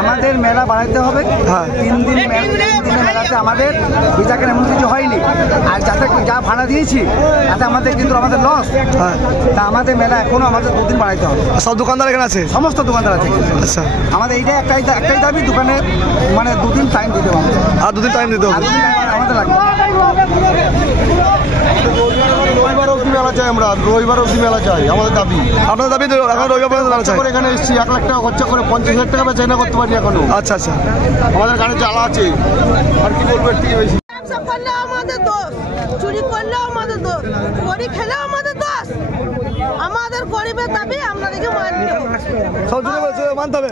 আমাদের মেলা বাড়াইতে হবে। 3 দিনের মেলাতে আমাদের বিচাকের এমন কিছু হয়নি, আর যাতে যা ভাড়া দিয়েছি তাতে আমাদের কিন্তু আমাদের লস। তা আমাদের মেলা এখনো আমাদের 2 দিন বাড়াইতে হবে। সব দোকানদার এখানে আছে? সমস্ত দোকানদার আছে। আচ্ছা, আমাদের এইটাই একটাই দাবি, দোকানে মানে 2 দিন টাইম দিতে হবে। আর 2 দিন টাইম দিতে হবে আমাদের লাগবে। রবিবার অবধি মেলা চাই, আমরা রবিবার অবধি মেলা চাই, আমাদের দাবি। আপনাদের দাবি এখন রবিবার পর্যন্ত মেলা চাই? এখানে এসেছি 1 লাখ টাকা খরচা করে 50,000 টাকা বেচা না করতে পারি এখনো। আচ্ছা আচ্ছা, আমাদের গাড়ি জ্বালা আছে, আর কি বলবো এর থেকে বেশি। ব্যবসা করলে আমাদের দোষ, চুরি করলে আমাদের দোষ, গড়ি খেলে আমাদের দোষ। আমাদের গরিবের দাবি আপনাদেরকে মানতে হবে। সব জন্য মানতে হবে।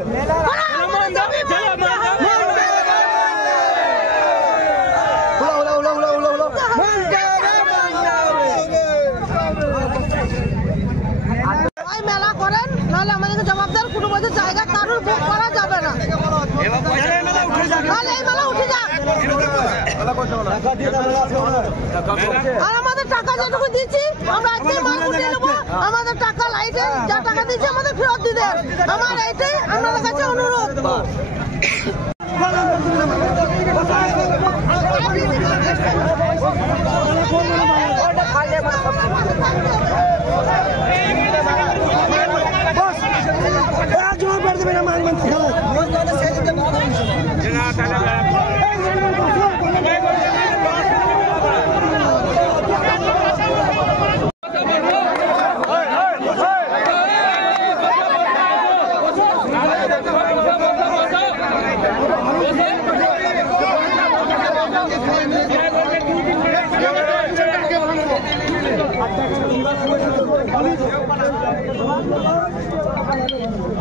মেলা করেন, নাহলে আমাদেরকে জবাবদার কোনো বছর জায়গা কারোর বুক করা যাবে না। এই মেলা উঠে যাক। আর আমাদের টাকা যেটুকু দিচ্ছি আমরা আজকে মাল উঠিয়ে নেবো। আমাদের টাকা লাইটে যা টাকা দিচ্ছি আমাদের ফেরত দিতে। আমার এইটাই আপনাদের কাছে অনুরোধ।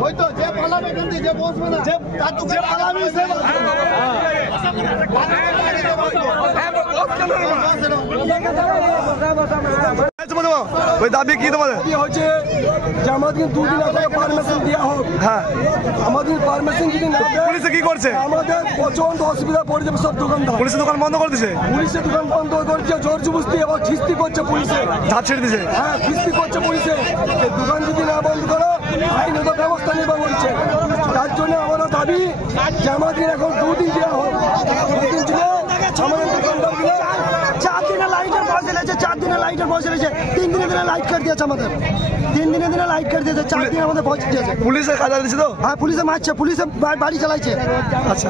হয়তো যে পালাবে কিন্তু যে বসবে না, যে পালাবে সে ওই দাবি কি তোমাদের? হচ্ছে যে আমাদের 2 দিন আগে পারমিশন দেওয়া হোক। হ্যাঁ, আমাদের পারমিশন যদি না দেয়, পুলিশে কি করছে? আমাদের প্রচন্ড অসুবিধা পড়ে যাবে সব দোকানদার। পুলিশের দোকান বন্ধ করে দিছে? পুলিশের দোকান বন্ধ করছে, জোর জবরদস্তি এবং খিস্তি করছে পুলিশে। ঝাঁপ ছেড়ে দিছে? হ্যাঁ, খিস্তি করছে পুলিশে। দোকান যদি না বন্ধ করো আইনত ব্যবস্থা নেবে বলছে। তার জন্য আমাদের দাবি যে আমাদের এখন 2 দিন দেওয়া হোক। 2 দিন দিলে আমাদের দোকানদারগুলো 4 দিনে লাইটের পয়সা লেগেছে, 4 দিনে লাইটের পয়সা লেগেছে, 3 দিনে লাইট কাট দিয়েছে আমাদের। 3 দিনে লাইট কাট দিয়েছে, 4 দিন আমাদের পয়সা দিয়েছে। পুলিশের কাজ দিচ্ছে তো? হ্যাঁ, পুলিশে মারছে, পুলিশে বাড়ি চালাইছে। আচ্ছা।